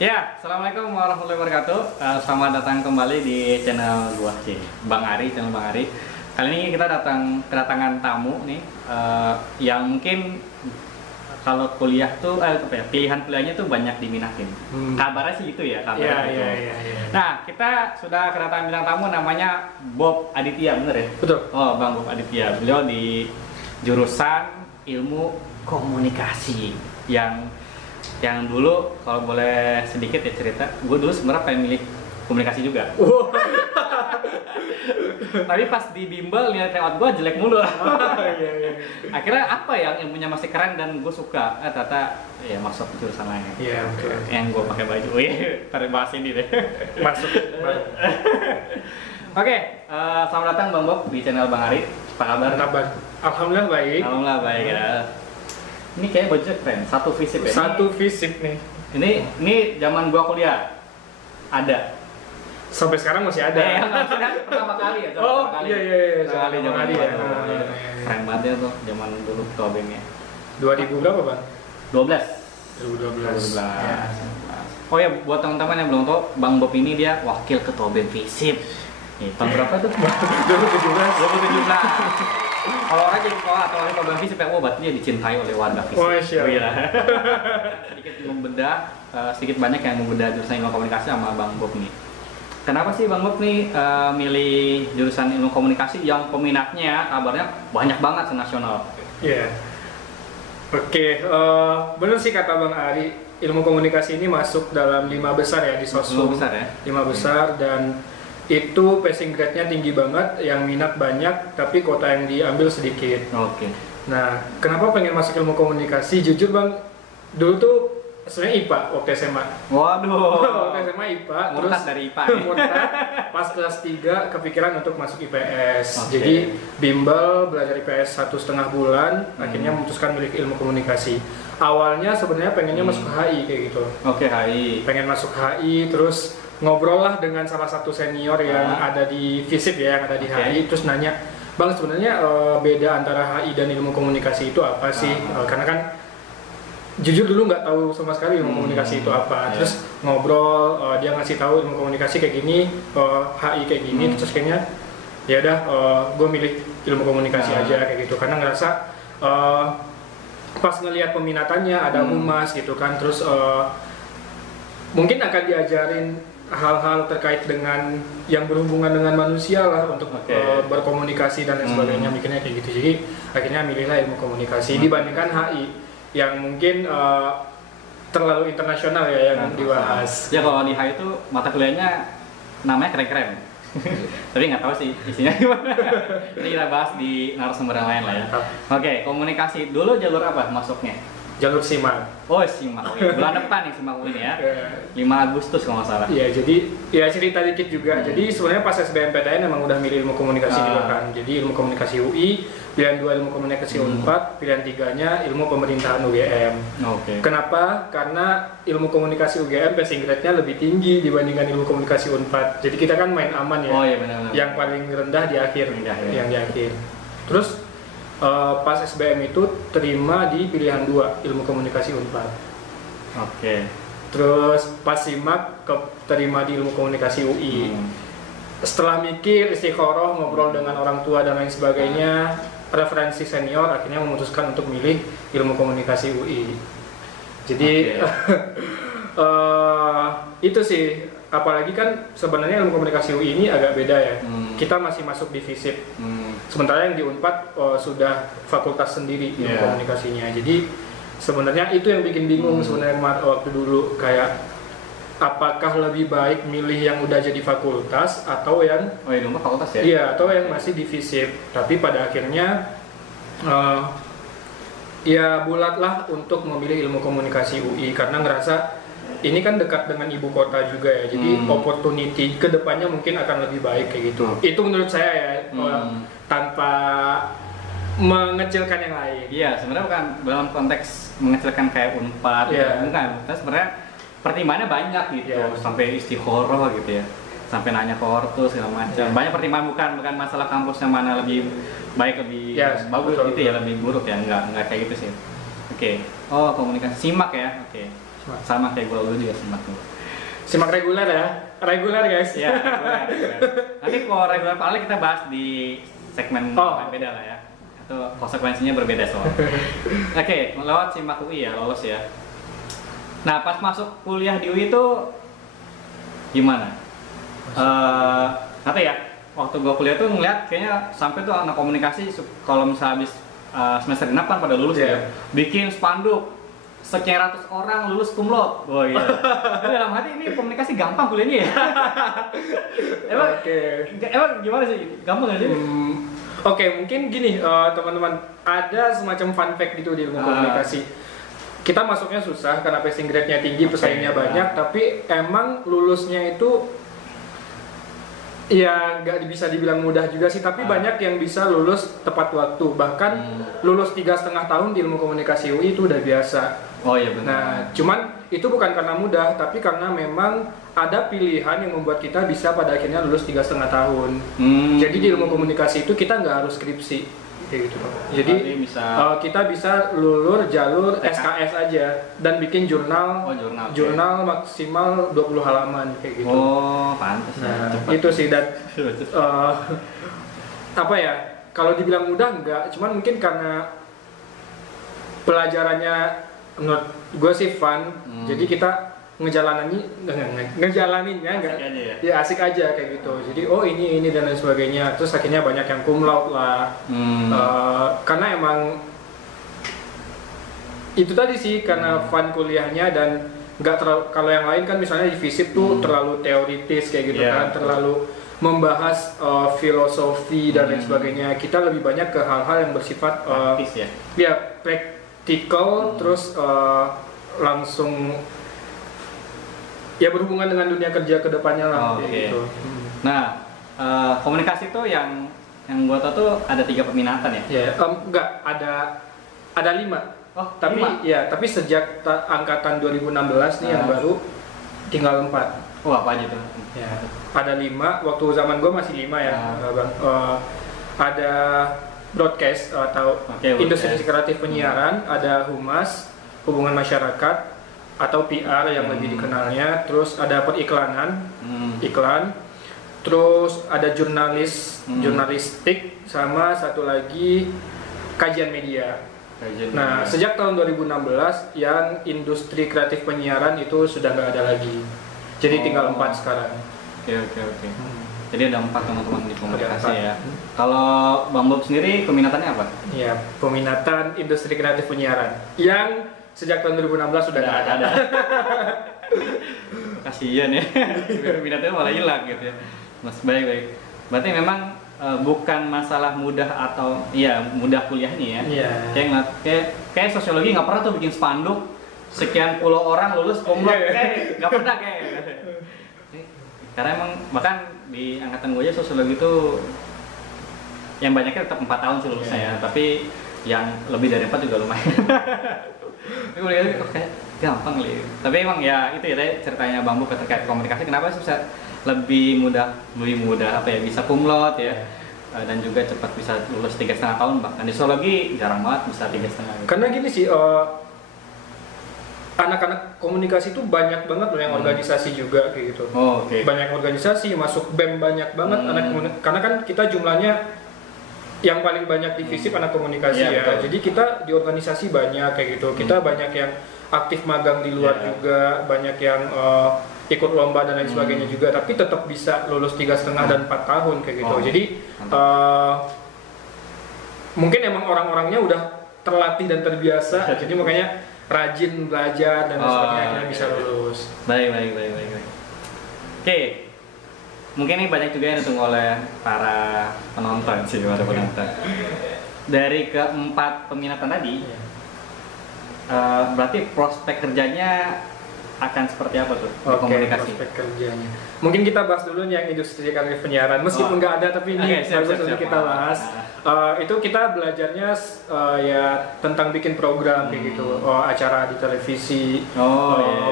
Ya, Assalamualaikum warahmatullahi wabarakatuh. Selamat datang kembali di channel gua sih, channel Bang Ari. Kali ini kita kedatangan tamu nih, yang mungkin kalau kuliah tuh, pilihan kuliahnya tuh banyak diminatin. Kabarnya sih gitu ya, kabarnya gitu. Iya. Nah, kita sudah kedatangan bintang tamu namanya Bob Aditya, bener ya? Betul. Oh, Bang Bob Aditya. Beliau di jurusan Ilmu Komunikasi yang dulu, kalau boleh sedikit ya cerita, gue dulu sebenarnya pengen milih komunikasi juga. Tapi pas di bimbel lihat lewat gue jelek mulu. Iya. Akhirnya apa yang ilmunya masih keren dan gue suka, ternyata ya masuk jurusan lain. Iya, betul. Yang gue pakai baju, tarik bahas ini deh. Masuk. Oke, selamat datang Bang Bob di channel Bang Ari. Apa kabar? Alhamdulillah baik. Alhamdulillah baik ya. Ini kayak bajunya keren, satu visip ya. Satu visip nih. Ini zaman gua kuliah ada. Sampai sekarang masih ada. Maksudnya pertama kali ya. Oh, pertama kali. iya. Pertama kali zaman kali gua ya. tuh. Keren banget ya tuh zaman dulu tobengnya. 2000 berapa, Bang? 12. 2012. Ya. Oh ya, buat teman-teman yang belum tahu, Bang Bob ini dia wakil ketua BEM Visip. Nih, tahun berapa tuh? 2017. Kalau orang jadi sekolah atau orang ketua BEM Visip, berarti dia dicintai oleh warga Visip. Oh, iya. Sedikit membedah, sedikit banyak yang membedah jurusan ilmu komunikasi sama Bang Bob nih. Kenapa sih Bang Bob nih milih jurusan ilmu komunikasi yang peminatnya kabarnya banyak banget senasional? Iya. Oke, benar sih kata Bang Ari, ilmu komunikasi ini masuk dalam 5 besar ya di Sosum. 5 besar ya? 5 besar dan itu passing grade-nya tinggi banget, yang minat banyak, tapi kota yang diambil sedikit. Oke. Nah, kenapa pengen masuk ilmu komunikasi? Jujur Bang, dulu tuh sebenarnya IPA waktu SMA. Waduh. Waktu SMA IPA, Murtad terus dari IPA nih. murtad, pas kelas 3 kepikiran untuk masuk IPS. Oke. Jadi bimbel belajar IPS 1,5 bulan, akhirnya memutuskan milih ilmu komunikasi. Awalnya sebenarnya pengennya masuk HI kayak gitu. Oke, HI. Pengen masuk HI, terus ngobrol lah dengan salah satu senior yang ada di Visip ya, yang ada di HI, terus nanya, Bang sebenarnya beda antara HI dan ilmu komunikasi itu apa sih? Karena kan jujur dulu nggak tahu sama sekali ilmu komunikasi itu apa. Terus ngobrol, dia ngasih tahu ilmu komunikasi kayak gini, HI kayak gini, terus kayaknya ya udah, gue milih ilmu komunikasi aja kayak gitu, karena ngerasa pas ngelihat peminatannya ada humas gitu kan, terus mungkin akan diajarin hal-hal terkait dengan yang berhubungan dengan manusia lah untuk berkomunikasi dan lain sebagainya, mikirnya kayak gitu. Jadi akhirnya milihlah ilmu komunikasi dibandingkan HI yang mungkin terlalu internasional ya yang dibahas. Ya kalau di HI itu mata kuliahnya namanya keren-keren. Tapi nggak tahu sih isinya gimana. Ini kita bahas di narasumber yang lain lah ya. Oke, komunikasi dulu jalur apa masuknya? Jalur SIMAK. Oh, SIMAK. Bulan depan nih SIMAK ini ya. 5 Agustus kalau nggak salah. Iya, jadi ya cerita dikit juga. Jadi sebenarnya pas SBMPTN emang udah milih ilmu komunikasi juga kan. Jadi ilmu komunikasi UI, pilihan 2 ilmu komunikasi Unpad, pilihan 3-nya ilmu pemerintahan UGM. Oke. Kenapa? Karena ilmu komunikasi UGM passing grade-nya lebih tinggi dibandingkan ilmu komunikasi Unpad. Jadi kita kan main aman ya. Oh iya benar. Yang paling rendah di akhir, yang di akhir. Terus pas SBM itu terima di pilihan 2 ilmu komunikasi Unpad. Oke. Terus pas SIMAK terima di ilmu komunikasi UI. Setelah mikir, istikharah, ngobrol dengan orang tua dan lain sebagainya, referensi senior, akhirnya memutuskan untuk milih ilmu komunikasi UI. Jadi itu sih, apalagi kan sebenarnya ilmu komunikasi UI ini agak beda ya. Kita masih masuk di Visip. Sementara yang di Unpad sudah fakultas sendiri ilmu komunikasinya. Jadi sebenarnya itu yang bikin bingung sebenarnya waktu dulu, kayak apakah lebih baik milih yang udah jadi fakultas atau yang di Unpad fakultas ya? Iya, atau yang masih di Visip. Tapi pada akhirnya ya bulatlah untuk memilih ilmu komunikasi UI karena ngerasa ini kan dekat dengan ibu kota juga ya, jadi opportunity kedepannya mungkin akan lebih baik kayak gitu. Itu menurut saya ya, tanpa mengecilkan yang lain. Iya, sebenarnya bukan dalam konteks mengecilkan kayak Unpad, bukan. Tapi sebenarnya pertimbangannya banyak gitu, sampai istikharah gitu ya, sampai nanya ke ortu segala macam. Banyak pertimbangan, bukan masalah kampusnya mana lebih baik, lebih bagus gitu ya, lebih buruk ya, nggak kayak gitu sih. Oke. Oh, komunikasi SIMAK ya, oke. Sama kayak gue dulu juga SIMAK tuh. Simak reguler ya, reguler guys. Ya, reguler. Nanti kalau reguler paling kita bahas di segmen yang beda lah ya. Itu konsekuensinya berbeda soalnya. Oke, lewat simak UI ya, lolos ya. Nah, pas masuk kuliah di UI itu gimana? Nanti ya, waktu gue kuliah tuh ngeliat kayaknya sampai tuh anak komunikasi kalau misalnya habis semester 6 kan pada lulus ya, bikin spanduk sekian ratus orang lulus cum laude. Oh iya. Dalam hati ini komunikasi gampang kuliahnya ya. Emang gimana sih? Gampang nggak sih? Oke, mungkin gini teman-teman, ada semacam fun fact gitu di ilmu komunikasi. Kita masuknya susah karena passing grade-nya tinggi, pesaingnya banyak, tapi emang lulusnya itu ya nggak bisa dibilang mudah juga sih, tapi banyak yang bisa lulus tepat waktu. Bahkan lulus 3,5 tahun di ilmu komunikasi UI itu udah biasa. Oh iya benar. Nah, cuman itu bukan karena mudah, tapi karena memang ada pilihan yang membuat kita bisa pada akhirnya lulus 3,5 tahun. Jadi di ilmu komunikasi itu kita nggak harus skripsi, kayak gitu. Jadi kita bisa lulur jalur SKS aja dan bikin jurnal, jurnal maksimal 20 halaman kayak gitu. Oh, pantas. Nah, itu sih. Dan apa ya? Kalau dibilang mudah enggak, cuman mungkin karena pelajarannya menurut gue sih fun, jadi kita ngejalaninnya enggak ya asik aja kayak gitu. Jadi ini dan lain sebagainya. Terus akhirnya banyak yang cum laude lah, karena emang itu tadi sih, karena fun kuliahnya dan nggak terlalu, kalau yang lain kan misalnya di FISIP tuh terlalu teoritis kayak gitu kan, terlalu membahas filosofi dan lain sebagainya. Kita lebih banyak ke hal-hal yang bersifat praktis ya praktikal, terus langsung ya berhubungan dengan dunia kerja kedepannya lah. Gitu. Nah, komunikasi itu yang gua tahu tuh ada 3 peminatan ya? Enggak, ada 5. Oh, tapi 5? Ya, tapi sejak angkatan 2016 nih yang baru tinggal 4. Oh, apa aja tuh? Ya, ada 5. Waktu zaman gua masih 5 ya, Bang. Ada broadcast atau industri kreatif penyiaran, ada humas, hubungan masyarakat atau PR yang lebih dikenalnya, terus ada periklanan, iklan, terus ada jurnalistik, sama satu lagi kajian media. Nah, sejak tahun 2016 yang industri kreatif penyiaran itu sudah nggak ada lagi, jadi tinggal 4 sekarang. Oke. Jadi ada 4 teman-teman di komunikasi ya. Kalau Bang Bob sendiri peminatannya apa? Ya, peminatan industri kreatif penyiaran yang sejak tahun 2016 sudah nggak ada. Kasian ya, peminatnya malah hilang gitu ya. Mas, baik. Berarti memang bukan masalah mudah atau mudah kuliahnya ya. Kayak sosiologi nggak pernah tuh bikin spanduk sekian puluh orang lulus cum laude, nggak pernah kayak. Karena emang bahkan di angkatan gue aja sosiologi itu yang banyaknya tetap 4 tahun sih lulusnya ya, tapi yang lebih dari 4 juga lumayan. Gue lihat kayak gampang kali. Tapi emang ya itu ya tadi ceritanya Bang Bu terkait komunikasi, kenapa sih bisa lebih mudah bisa cum laude ya, dan juga cepat bisa lulus 3,5 tahun, bahkan di sosiologi jarang banget bisa 3,5. Karena gini sih, anak-anak komunikasi itu banyak banget loh yang organisasi juga kayak gitu. Banyak organisasi, masuk BEM banyak banget karena kan kita jumlahnya yang paling banyak di FISIP anak komunikasi ya. Betul. Jadi kita di organisasi banyak kayak gitu. Kita banyak yang aktif magang di luar juga, banyak yang ikut lomba dan lain sebagainya juga, tapi tetap bisa lulus 3,5 dan 4 tahun kayak gitu. Jadi mungkin emang orang-orangnya udah terlatih dan terbiasa, jadi makanya rajin belajar dan sebagainya akhirnya bisa lulus. Baik. Oke, mungkin ini banyak juga yang ditunggu oleh para penonton sih, Dari keempat peminatan tadi, berarti prospek kerjanya akan seperti apa tuh di komunikasi? Prospek kerjanya. Mungkin kita bahas dulu yang industri kreatif penyiaran. Meskipun nggak ada, tapi ini bagus untuk kita bahas. Itu kita belajarnya ya tentang bikin program kayak gitu, acara di televisi.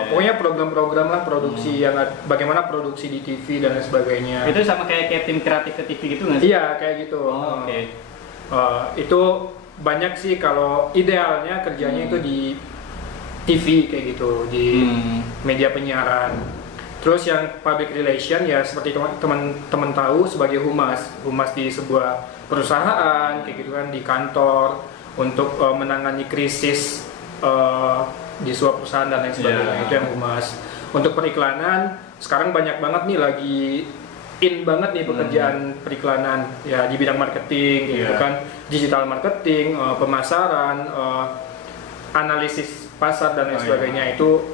Pokoknya program-program lah, produksi yang bagaimana produksi di TV dan lain sebagainya. Itu sama kayak tim kreatif ke TV gitu nggak sih? Iya, kayak gitu. Itu banyak sih, kalau idealnya kerjanya itu di TV kayak gitu, di media penyiaran. Terus yang public relation ya seperti teman-teman tahu sebagai humas di sebuah perusahaan kayak gitu kan, di kantor untuk menangani krisis di sebuah perusahaan dan lain sebagainya. Itu yang humas. Untuk periklanan sekarang banyak banget nih, lagi in banget nih pekerjaan periklanan ya di bidang marketing gitu kan, digital marketing, pemasaran, analisis pasar dan lain sebagainya. Itu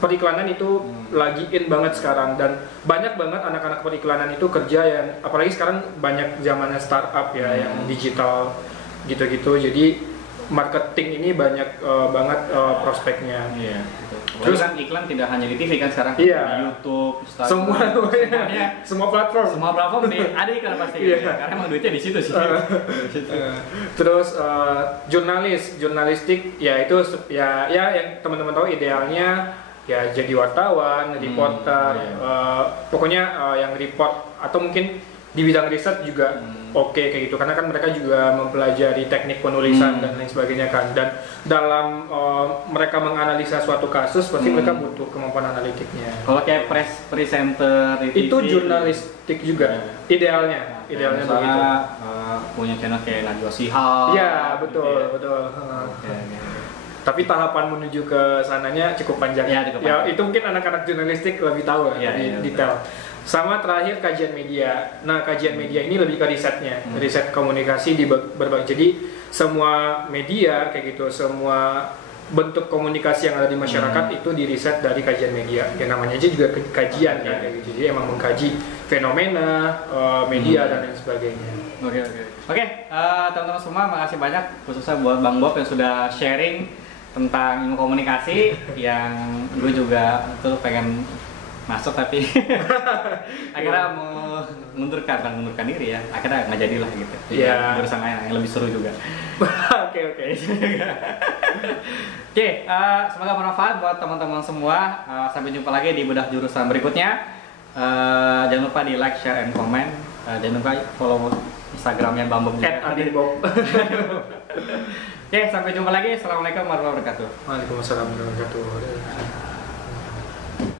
periklanan itu lagi in banget sekarang, dan banyak banget anak-anak periklanan itu kerja yang apalagi sekarang banyak zamannya startup ya, yang digital gitu-gitu. Jadi marketing ini banyak banget prospeknya. Terus kan iklan tidak hanya di TV kan sekarang, di YouTube, Instagram, semua platform ada iklan pasti. Karena emang duitnya di situ sih. Terus jurnalistik ya itu ya yang teman-teman tahu idealnya ya jadi wartawan, reporter, pokoknya yang report atau mungkin di bidang riset juga oke kayak gitu, karena kan mereka juga mempelajari teknik penulisan dan lain sebagainya kan, dan dalam mereka menganalisa suatu kasus pasti mereka butuh kemampuan analitiknya. Kalau kayak presenter itu jurnalistik juga idealnya begitu. Punya channel kayak Najwa Shihab. Iya betul. Tapi tahapan menuju ke sananya cukup panjang. Ya itu mungkin anak-anak jurnalistik lebih tahu lebih detail. Sama terakhir kajian media. Nah, kajian media ini lebih ke risetnya, riset komunikasi di berbagai. Jadi semua media kayak gitu, semua bentuk komunikasi yang ada di masyarakat itu diriset dari kajian media. Yang namanya aja juga kajian ya kayak gitu. Jadi emang mengkaji fenomena media dan lain sebagainya. Oke, teman-teman semua, makasih banyak khususnya buat Bang Bob yang sudah sharing tentang ilmu komunikasi yang gue juga tuh pengen masuk tapi akhirnya mengundurkan diri ya, akhirnya nggak jadilah gitu. Jurusan lain yang lebih seru juga. Oke. Semoga bermanfaat buat teman-teman semua. Sampai jumpa lagi di bedah jurusan berikutnya. Jangan lupa di like, share, and comment. Jangan lupa follow Instagramnya Bang Bob juga. Sampai jumpa lagi. Assalamualaikum warahmatullahi wabarakatuh. Waalaikumsalam warahmatullahi wabarakatuh.